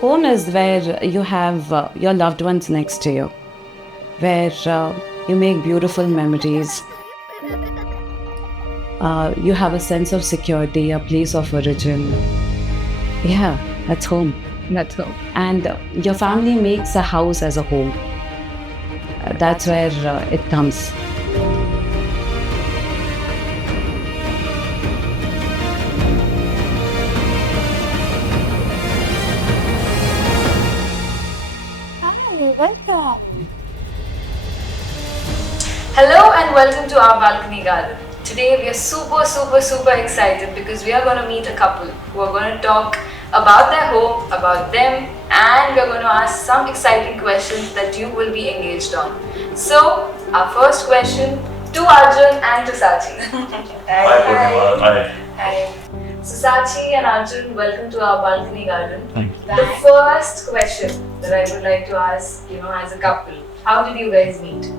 Home is where you have your loved ones next to you, where you make beautiful memories. You have a sense of security, a place of origin. Yeah, that's home. That's all. And your family makes a house as a home. That's where it comes. Hello and welcome to our balcony garden. Today we are super excited because we are going to meet a couple who are going to talk about their home, about them, and we are going to ask some exciting questions that you will be engaged on. So, our first question to Arjun and to Sachi. Hi, Purnima. Hi. Hi. So, Sachi and Arjun, welcome to our balcony garden. Thank you. The first question that I would like to ask, as a couple, how did you guys meet?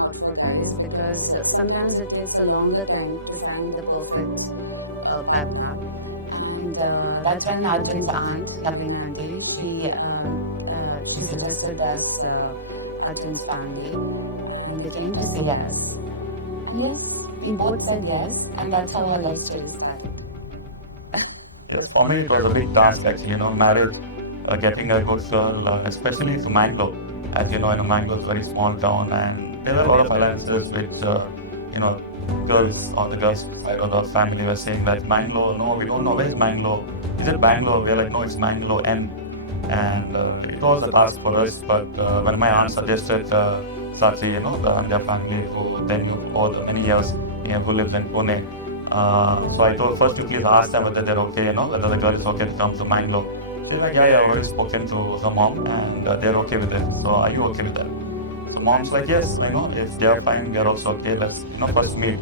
Not for guys, because sometimes it takes a longer time to find the perfect partner. And that's when Arjun's aunt, having an auntie, she suggested us Arjun's family, and they came to see us. He both said yes, and that's how our life story started. Yes, for me it was a big task actually, marriage, getting a good girl, especially in Mango. As you know, Mango is a very small town and there are a lot of alliances which, girls on the girls side of the family were saying that Mango, no, we don't know where is Mango. Is it Bangalore? We're like, no, it's Mango. And it was a task for us, but when my aunt suggested Sachi, their family who then for many years, who lived in Pune. So I thought first to ask them whether they're okay, whether the girl is okay to come to Mango. They're like, yeah, I've already spoken to the mom and they're okay with it. So are you okay with that? The mom's like, yes, I know, if they're fine, they're also okay. Let's first meet.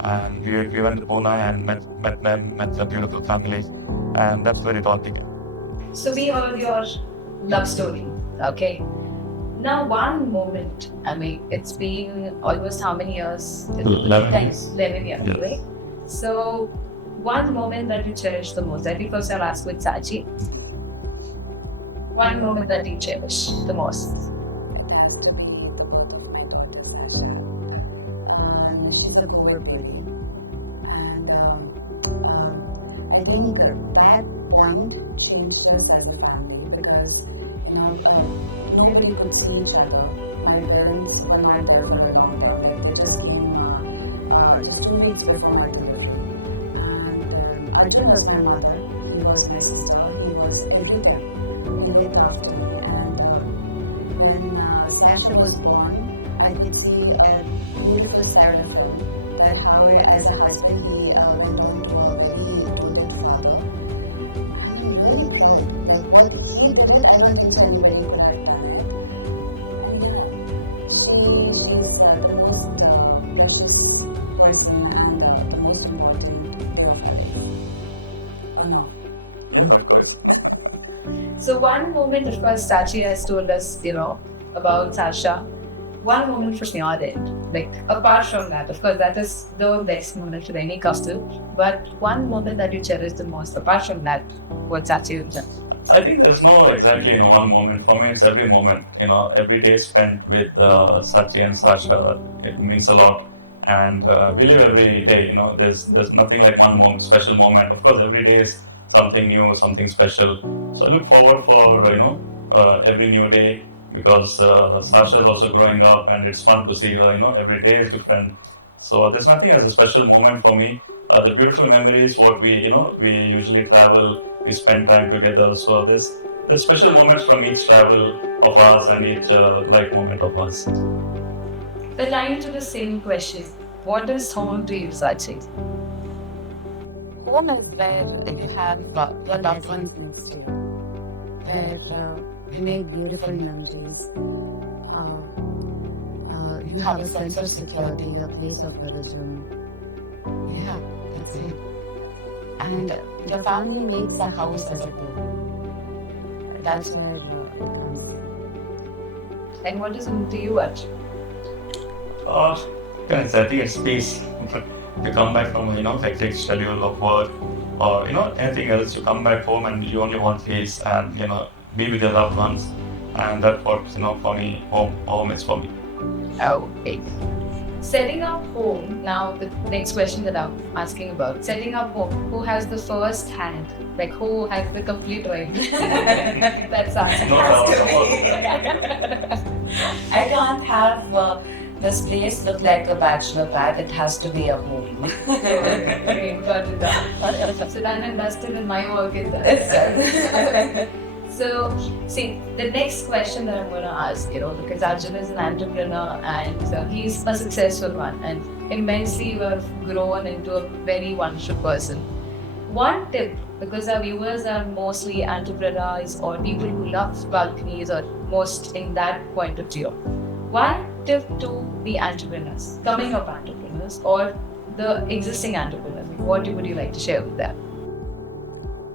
And we went to Pune and met them, met the beautiful families. And that's where it all began. So we heard your love story, okay? Now one moment, it's been almost how many years? 11 years, Yes. right? So one moment that you cherish the most, I think first I'll ask with Sachi. One moment that you cherish the most. She's a core buddy, and I think that done changed us as a family because nobody could see each other. My parents were not there for a long time. Like they just came just 2 weeks before my delivery. And Arjun was my mother. He was my sister. He was everything. He lived after me. And when Sasha was born, I could see a beautiful start of him. That how, as a husband, he went on to a very doted father. He really could. But he couldn't. I don't think so. Anybody could have done it. She's the most precious person and the most important for your life. Oh no. You look good. So one moment, of course, Sachi has told us, about Sasha. One moment from your end, like apart from that, of course, that is the best moment for any couple. But one moment that you cherish the most, apart from that, what Sachi has done. I think there's no exactly one moment. For me, it's every moment. Every day spent with Sachi and Sasha, it means a lot. And we live every day. There's nothing like one special moment. Of course, every day is something new, something special. So I look forward for every new day because Sasha is also growing up, and it's fun to see her. Every day is different. So there's nothing as a special moment for me. The beautiful memories, what we usually travel, we spend time together. So there's special moments from each travel of ours and each life moment of us. Aligned to the same question, what is home to you, Sachi? Home is where you have your loved ones next to you. Where you make beautiful memories. You have a sense of security, a place of origin. Yeah, that's it. And your family makes a house as a day. That's where And what does it mean to you, Arjun? Uh, yes, I think it's peace. You come back from hectic schedule of work or anything else. You come back home and you only want peace and be with your loved ones, and that's what for me home is for me. Okay. Setting up home, now the next question that I'm asking about. Setting up home, who has the first hand? Like who has the complete right? That's asking. No I can't have this place look like a bachelor pad. It has to be a home. Okay, got it done. So done and dusted and my work is done. So, see, the next question that I'm going to ask, because Arjun is an entrepreneur and he's a successful one, and immensely you have grown into a very wonderful person. One tip, because our viewers are mostly entrepreneurs or people who love balconies or most in that point of view. One tip to the entrepreneurs, coming up entrepreneurs or the existing entrepreneurs, what would you like to share with them?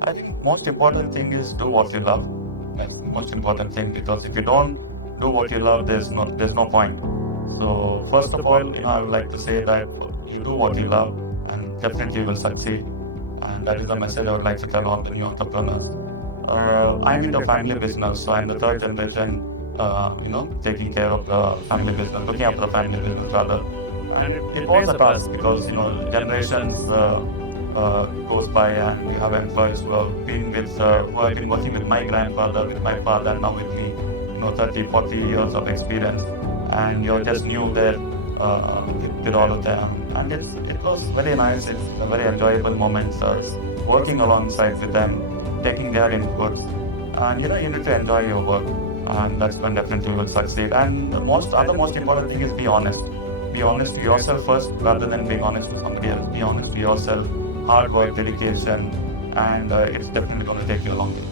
I think most important thing is do what you love. That's the most important thing, because if you don't do what you love, there's no point. So first of all, I would like to say that you do what you love, and definitely you will succeed. And that is the message I would like to tell all the new entrepreneurs. I'm in the family business, so I'm the third generation. Taking care of the family business, looking after the family business rather. And it was a task because generations goes by, and we have employees who have been working with my grandfather, with my father, and now with me. 30, 40 years of experience, and you're just new there with all of them. And it was very nice. It's a very enjoyable moment. Working alongside with them, taking their inputs, and you need to enjoy your work. And that's when definitely you will succeed. And the most important thing is be honest. Be honest to yourself first, rather than being honest with somebody else. Be honest to yourself. Hard work, dedication, and it's definitely going to take you a long way.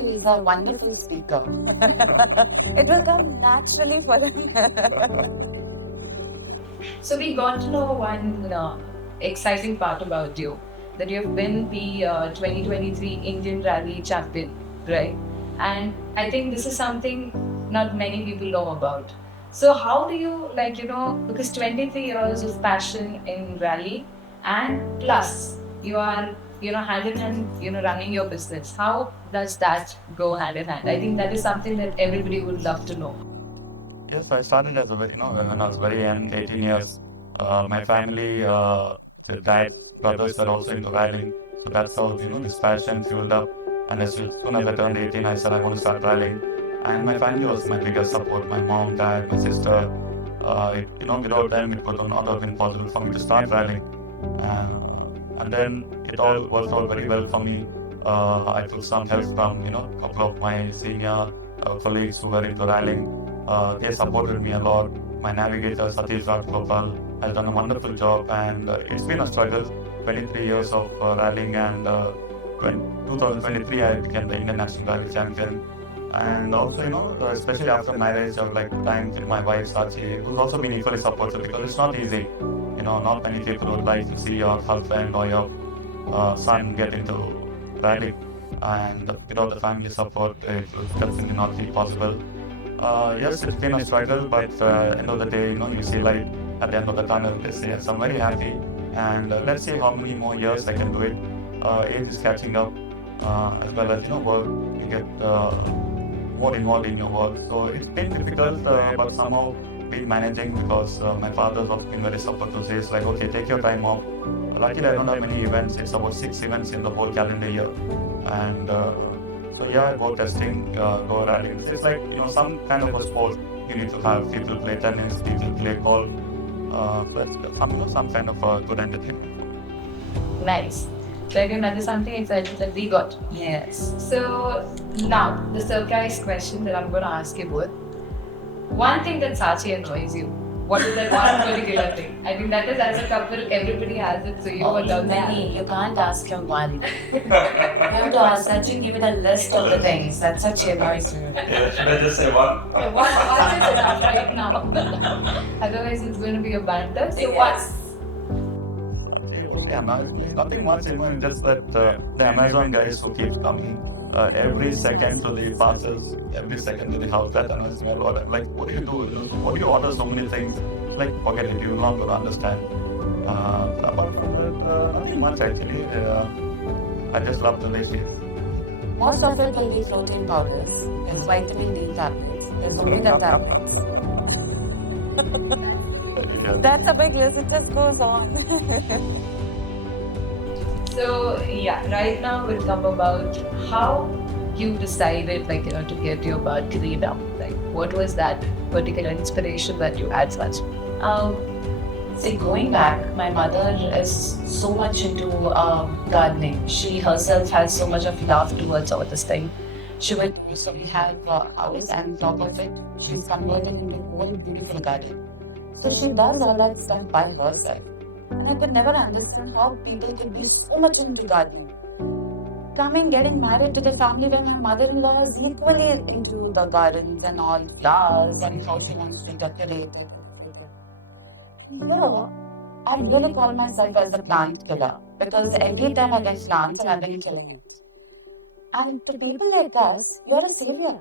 He's a wonderful speaker. It will come naturally for him. So we got to know one exciting part about you, that you have been the 2023 Indian Rally Champion, right? And I think this is something not many people know about. So how do you because 23 years of passion in rally, and plus you are hand in hand running your business. How does that go hand in hand? I think that is something that everybody would love to know. Yes, I started as when I was very young, 18 years. My family, the dad, brothers are also into riding. So that's how this passion fueled up. And as soon as I turned 18, I said I want to start riding. And my family was my biggest support. My mom, dad, my sister. Without them, it would not have been possible for me to start riding. And then it all worked out very well for me. I took some help from a couple of my senior colleagues who were into rallying. They supported me a lot. My navigator Satish Rao has done a wonderful job, and it's been a struggle. 23 years of rallying, and in 2023 I became the Indian National Rally Champion. And also, especially after marriage, I would like time with my wife Sachi, who's also been equally supportive, because it's not easy. Not many people would like to see your husband or your son get into rally, and without the family support, it will definitely not be possible. Yes, it's been a struggle, but at the end of the day, you see light at the end of the tunnel. Yes, I'm very happy, and let's see how many more years I can do it. Age is catching up, as well as work. You get more involved in your work, so it's been difficult, but somehow been managing, because my father's been very supportive. So it's like, okay, take your time off. Luckily, I don't have many events. It's about 6 events in the whole calendar year, and so yeah, go testing, go riding. It's like some kind of a sport. You need to have people play tennis, people play golf, but some kind of good entertainment. Nice. So again, that is something exciting that we got. Yes. So now the surprise question that I'm going to ask you both. One thing that Sachi annoys you. What is that one particular thing? I think that is, as a couple, everybody has it. So you Oh, would love many. You can't ask him one. You have to ask Sachin, give it a list of the things that Sachin annoys you. Yeah, should I just say one? One is enough right now. Otherwise, it's going to be a banter. So Yes. Yeah, nothing much. Just that the Amazon guys who keep coming every second to the passes, every second to the house, that annoys me a lot. Like, what do you do? What do you order so many things? Like, forget it, you're not going to understand. Apart from that, nothing much actually. I just love the relationship. Most of it will be protein powders and vitamin D tablets and omega tablets. That's a big list. It just goes on. So yeah, right now we'll come about how you decided, like, to get your balcony down. Like, what was that particular inspiration that you had such? See, going back, my mother is so much into gardening. She herself has so much of love towards all this thing. She will usually have hours and top of it, she's converted into a whole beautiful garden. So she does all that stuff by herself. I could never understand how people could be so much into gardening. Getting married to the family when my mother-in-law is equally into the garden and all flowers and how she wants to decorate. No, I really call myself as a plant killer because every time I get plants, I've been killing it. And to people like us, we're a failure.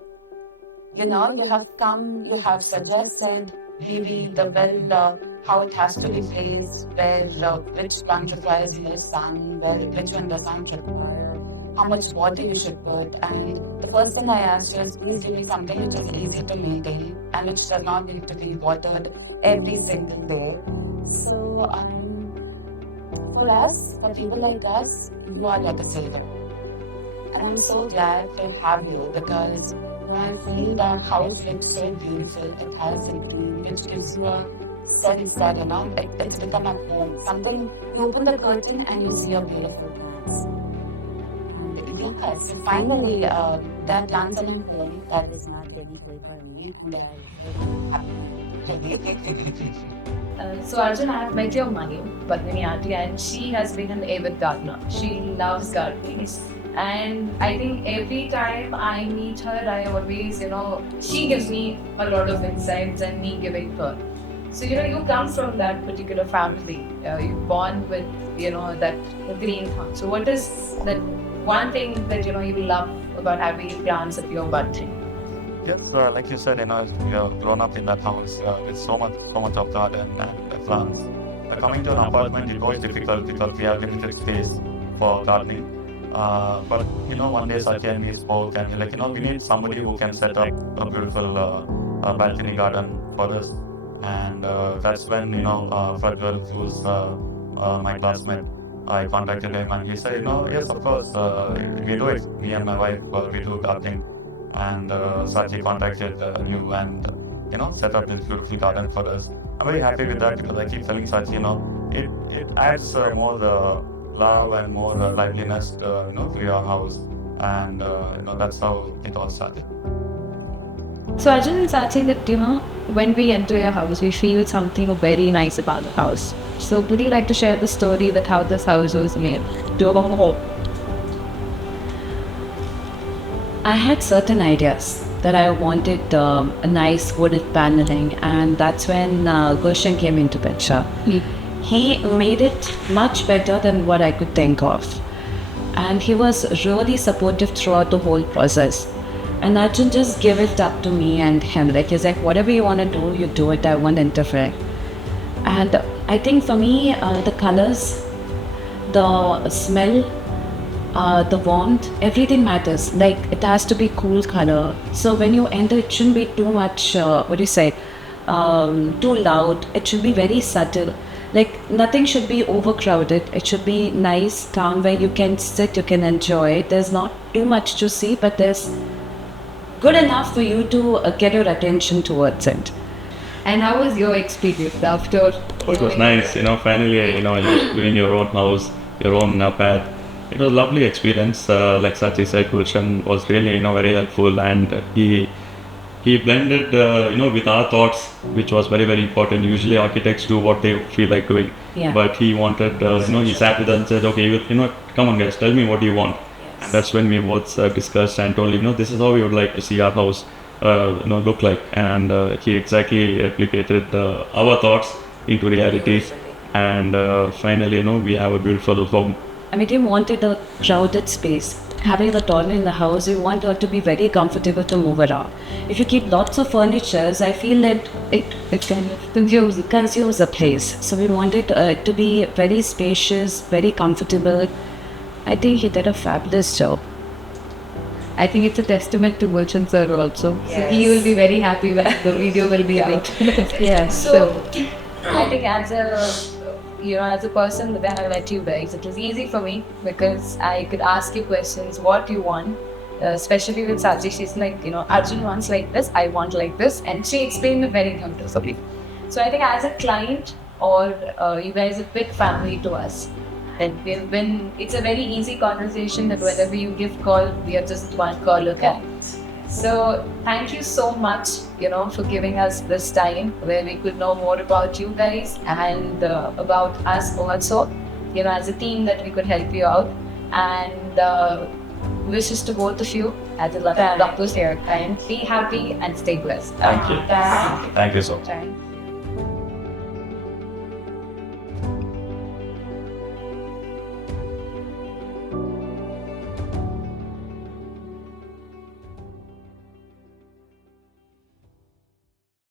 You have come, you have suggested maybe the well, how it has to be placed, where which plant requires less sun, which one doesn't require, how much water you should put. And the person I asked is usually something that is easy to maintain and it should not need to be watered every single day. So, for us, for people like us, you are like a savior. And I'm so glad to have you because when I see that house looks so beautiful, the house is clean, it gives you a satisfied enough, like it's become a home. Something, you open the curtain and you see a beautiful plants. Because finally, that plants in home That is not dedicated by me. So Arjun, I have met your mother, Padmini auntie, and she has been an avid gardener. She loves gardening. And I think every time I meet her, I always, she gives me a lot of insights and me giving her. So, you come from that particular family. You're born with, that green thumb. So what is that one thing that, you love about having plants at your birthday? Yeah, like you said, you've grown up in that house with so much of garden and plants. Coming to an apartment, it was difficult because we have limited space for gardening. But one day Satya he spoke and he's like, we need somebody who can set up a beautiful balcony garden for us. And that's when Fredwell, who's my classmate, I contacted him and he said, yes, of course, we do it. Me and my wife, we do gardening. And Sachi contacted you and set up this beautiful garden for us. I'm very happy with that because I keep telling Sachi, it adds more love and more liveliness to your house, and that's how it all started. So Arjun is saying that when we enter your house, we feel something very nice about the house. So would you like to share the story that how this house was made? I had certain ideas that I wanted a nice wooded paneling, and that's when Goshen came into picture. He made it much better than what I could think of, and he was really supportive throughout the whole process. And Arjun just gave it up to me and him. Like, he's like, whatever you want to do, you do it. I won't interfere. And I think for me, the colors, the smell, the warmth, everything matters. Like, it has to be cool color. So when you enter, it shouldn't be too much, too loud. It should be very subtle. Like, nothing should be overcrowded. It should be nice, calm, where you can sit, you can enjoy it. There's not too much to see, but there's good enough for you to get your attention towards it. And how was your experience after? It was nice, finally, doing your own house, your own pad. It was a lovely experience. Like Sachi said, Gulshan was really, very helpful, and he blended, with our thoughts, which was very, very important. Usually architects do what they feel like doing. Yeah. But he wanted, he sat with us and said, okay, come on guys, tell me what you want. And that's when we both discussed and told him, this is how we would like to see our house, look like. And he exactly replicated our thoughts into reality. And finally, we have a beautiful home. I mean, he wanted a crowded space. having a toddler in the house, you want her to be very comfortable to move around. If you keep lots of furnitures, I feel that it kind of consumes the place. So we wanted to be very spacious, very comfortable. I think he did a fabulous job. I think it's a testament to Gulshan sir also. So he will be very happy when the video will be out. Yes. So I think as a person when I met you guys, it was easy for me because I could ask you questions, what you want. Especially with Sachi, she's like, Arjun wants like this, I want like this, and she explained it very beautifully. So I think as a client or you guys are a big family to us. And when it's a very easy conversation that whenever you give call, we are just one call away. So thank you so much, for giving us this time where we could know more about you guys and about us also, as a team that we could help you out. And wishes to both of you as a doctors here, and be happy and stay blessed. Thank you. Thank you so much. Thank you.